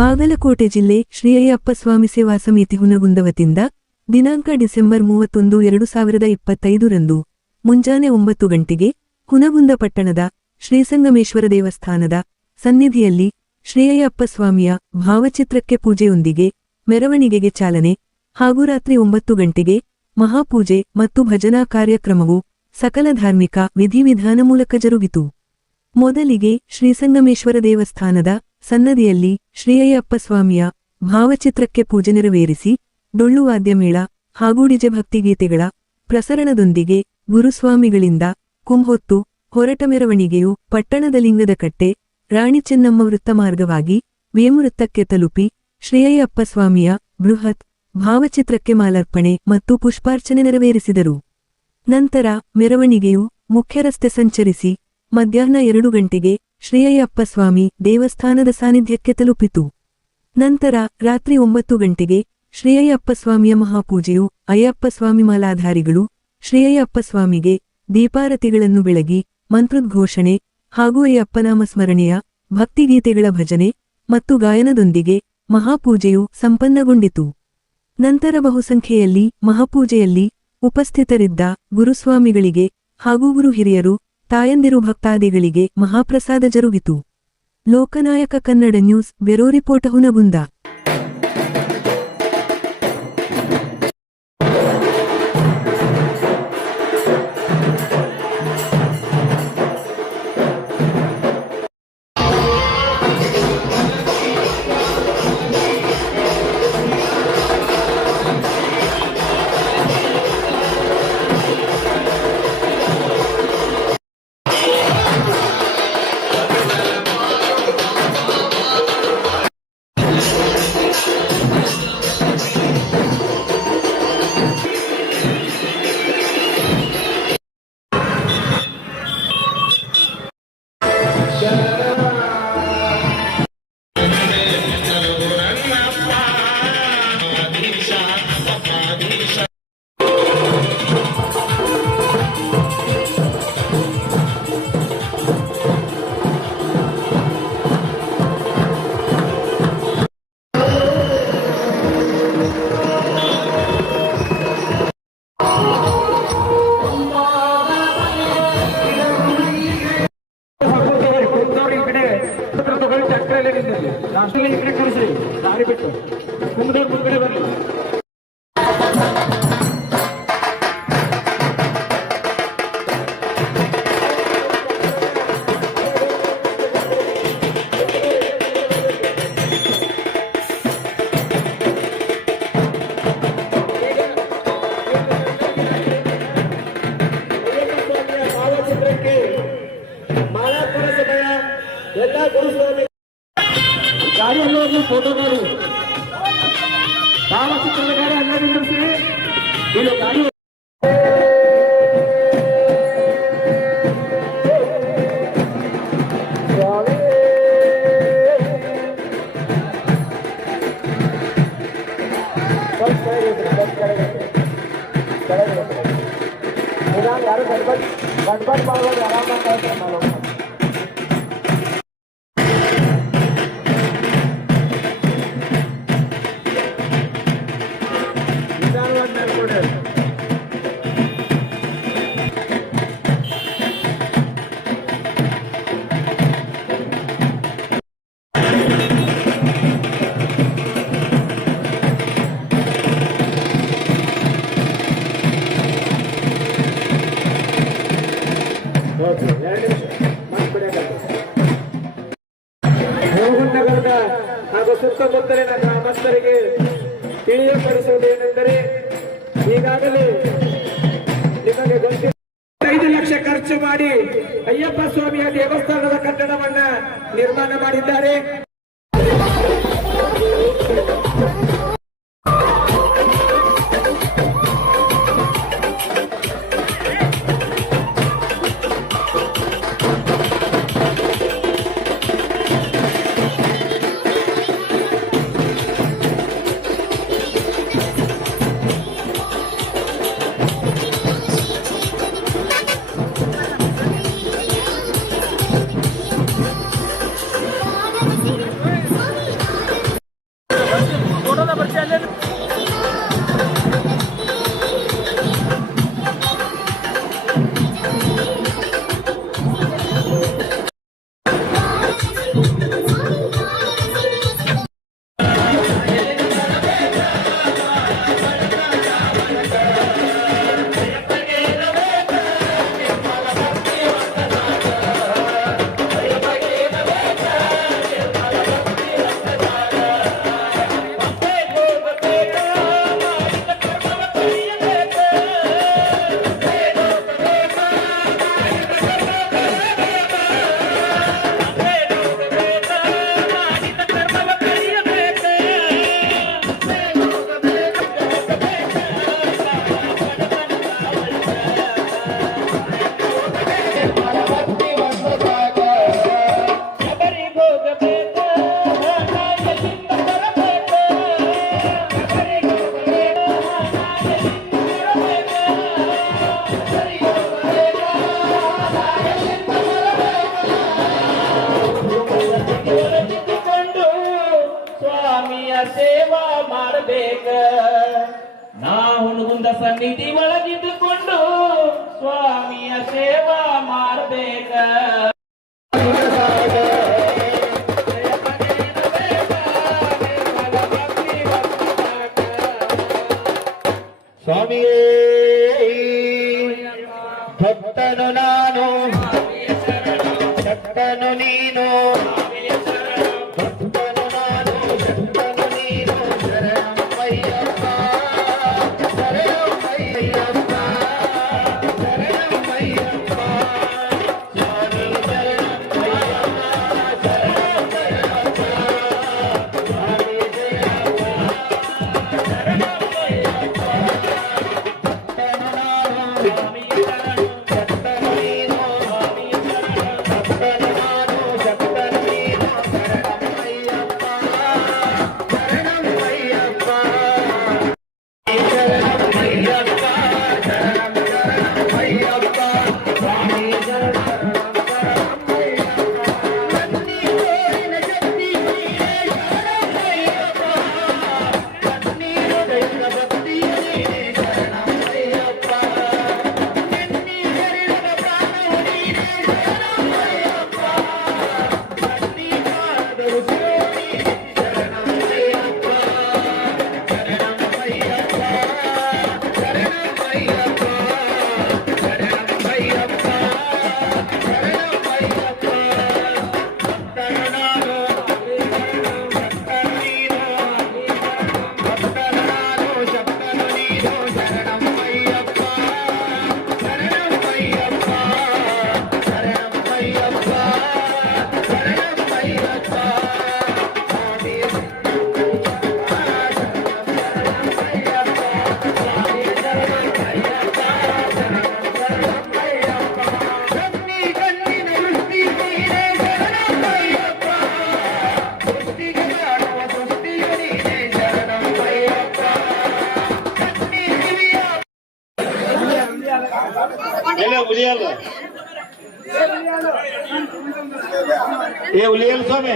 ಬಾಗಲಕೋಟೆ ಜಿಲ್ಲೆ ಶ್ರೀ ಅಯ್ಯಪ್ಪ ಸ್ವಾಮಿ ಸೇವಾ ಸಮಿತಿ ಹುನಗುಂದ ವತಿಯಿಂದ ದಿನಾಂಕ ಡಿಸೆಂಬರ್ 31, 2025 ರಂದು ಮುಂಜಾನೆ 9 ಗಂಟೆಗೆ ಹುನಗುಂದ ಪಟ್ಟಣದ ಶ್ರೀಸಂಗಮೇಶ್ವರ ದೇವಸ್ಥಾನದ ಸನ್ನಿಧಿಯಲ್ಲಿ ಶ್ರೀ ಅಯ್ಯಪ್ಪ ಸ್ವಾಮಿಯ ಭಾವಚಿತ್ರಕ್ಕೆ ಪೂಜೆಯೊಂದಿಗೆ ಮೆರವಣಿಗೆಗೆ ಚಾಲನೆ ಹಾಗೂ ರಾತ್ರಿ 9 ಗಂಟೆಗೆ ಮಹಾಪೂಜೆ ಮತ್ತು ಭಜನಾ ಕಾರ್ಯಕ್ರಮವು ಸಕಲ ಧಾರ್ಮಿಕ ವಿಧಿವಿಧಾನ ಮೂಲಕ ಜರುಗಿತು. ಮೊದಲಿಗೆ ಶ್ರೀಸಂಗಮೇಶ್ವರ ದೇವಸ್ಥಾನದ ಸನ್ನದಿಯಲ್ಲಿ ಶ್ರೀ ಅಯ್ಯಪ್ಪ ಸ್ವಾಮಿಯ ಭಾವಚಿತ್ರಕ್ಕೆ ಪೂಜೆ ನೆರವೇರಿಸಿ ಡೊಳ್ಳು ವಾದ್ಯಮೇಳ ಹಾಗೂ ಡಿಜೆ ಭಕ್ತಿಗೀತೆಗಳ ಪ್ರಸರಣದೊಂದಿಗೆ ಗುರುಸ್ವಾಮಿಗಳಿಂದ ಕುಂಹೊತ್ತು ಹೊರಟ ಮೆರವಣಿಗೆಯು ಪಟ್ಟಣದ ಲಿಂಗದಕಟ್ಟೆ ರಾಣಿ ಚೆನ್ನಮ್ಮ ವೃತ್ತ ಮಾರ್ಗವಾಗಿ ವೇಮವೃತ್ತಕ್ಕೆ ತಲುಪಿ ಶ್ರೀ ಅಯ್ಯಪ್ಪ ಸ್ವಾಮಿಯ ಬೃಹತ್ ಭಾವಚಿತ್ರಕ್ಕೆ ಮಾಲಾರ್ಪಣೆ ಮತ್ತು ಪುಷ್ಪಾರ್ಚನೆ ನೆರವೇರಿಸಿದರು. ನಂತರ ಮೆರವಣಿಗೆಯು ಮುಖ್ಯ ರಸ್ತೆ ಸಂಚರಿಸಿ ಮಧ್ಯಾಹ್ನ 2 ಗಂಟೆಗೆ ಶ್ರೀ ಅಯ್ಯಪ್ಪ ಸ್ವಾಮಿ ದೇವಸ್ಥಾನದ ಸಾನ್ನಿಧ್ಯಕ್ಕೆ ತಲುಪಿತು. ನಂತರ ರಾತ್ರಿ 9 ಗಂಟೆಗೆ ಶ್ರೀ ಅಯ್ಯಪ್ಪ ಸ್ವಾಮಿಯ ಮಹಾಪೂಜೆಯು ಅಯ್ಯಪ್ಪ ಸ್ವಾಮಿ ಮಾಲಾಧಾರಿಗಳು ಶ್ರೀ ಅಯ್ಯಪ್ಪ ಸ್ವಾಮಿಗೆ ದೀಪಾರತಿಗಳನ್ನು ಬೆಳಗಿ ಮಂತ್ರೋದ್ಘೋಷಣೆ ಹಾಗೂ ಅಯ್ಯಪ್ಪನಾಮ ಸ್ಮರಣೆಯ ಭಕ್ತಿಗೀತೆಗಳ ಭಜನೆ ಮತ್ತು ಗಾಯನದೊಂದಿಗೆ ಮಹಾಪೂಜೆಯು ಸಂಪನ್ನಗೊಂಡಿತು. ನಂತರ ಬಹುಸಂಖ್ಯೆಯಲ್ಲಿ ಮಹಾಪೂಜೆಯಲ್ಲಿ ಉಪಸ್ಥಿತರಿದ್ದ ಗುರುಸ್ವಾಮಿಗಳಿಗೆ ಹಾಗೂ ಗುರು ಹಿರಿಯರು ತಾಯಂದಿರು ಭಕ್ತಾದಿಗಳಿಗೆ ಮಹಾಪ್ರಸಾದ ಜರುಗಿತು. Lokanayaka Kannada news bureau report Hungund. ರಾಷ್ಟ್ರೀಯ ಇಕಡೆ ಕಳಿಸ್ರಿ ದಾರಿ ಬಿಟ್ಟು ಮುಂದೆ ಬರಲಿ. ಭಾವಚಿತ್ರಕ್ಕೆ ಮಾಲಾರ್ಪಣ ಸಮಯ ಎಲ್ಲ ಗುರುಸ್ವಾಮಿ ಗಾಡಿಯಲ್ಲೂ ಫೋಟೋಗಳು ಭಾವಚಿತ್ರದ ಗಾಡಿ ಅಲ್ಲ ನಿಂದಿರಿಸಿ ಇದು ಗಾಡಿ ಯಾರು ಗಡ್ಬಡ್ ಮಾಡೋದು ಆರಾಮ ನಗರದ ಹಾಗೂ ಸುತ್ತಮುತ್ತಲಿನ ಗ್ರಾಮಸ್ಥರಿಗೆ ತಿಳಿಯಪಡಿಸುವುದೇನೆಂದರೆ ಈಗಾಗಲೇ ನಿಮಗೆ ಗೊತ್ತಿಲ್ಲ 5 ಲಕ್ಷ ಖರ್ಚು ಮಾಡಿ ಅಯ್ಯಪ್ಪ ಸ್ವಾಮಿಯ ದೇವಸ್ಥಾನದ ಕಟ್ಟಡವನ್ನ ನಿರ್ಮಾಣ ಮಾಡಿದ್ದಾರೆ. Thank you. ಹುನಗುಂದ ಸನ್ನಿಧಿ ಒಳಗಿದ್ದುಕೊಂಡು ಸ್ವಾಮಿಯ ಸೇವಾ ಮಾಡಬೇಕ. ಸ್ವಾಮಿಯೇ ಭಕ್ತನು ನಾನು ಶಕ್ತನು ನೀನು ಭಕ್ತನು ನಾನು ಶಕ್ತನು ನೀನು ಶರಣಮಯ್ಯಪ್ಪ ಶರಣಮಯ್ಯಪ್ಪ ಶರಣಮಯ್ಯಪ್ಪ ಸ್ವಾಮಿ ಶರಣಮಯ್ಯಪ್ಪ ಶರಣಮಯ್ಯಪ್ಪ ಸ್ವಾಮಿ ಉಲಿಯಲ್ ಸ್ವಾಮಿ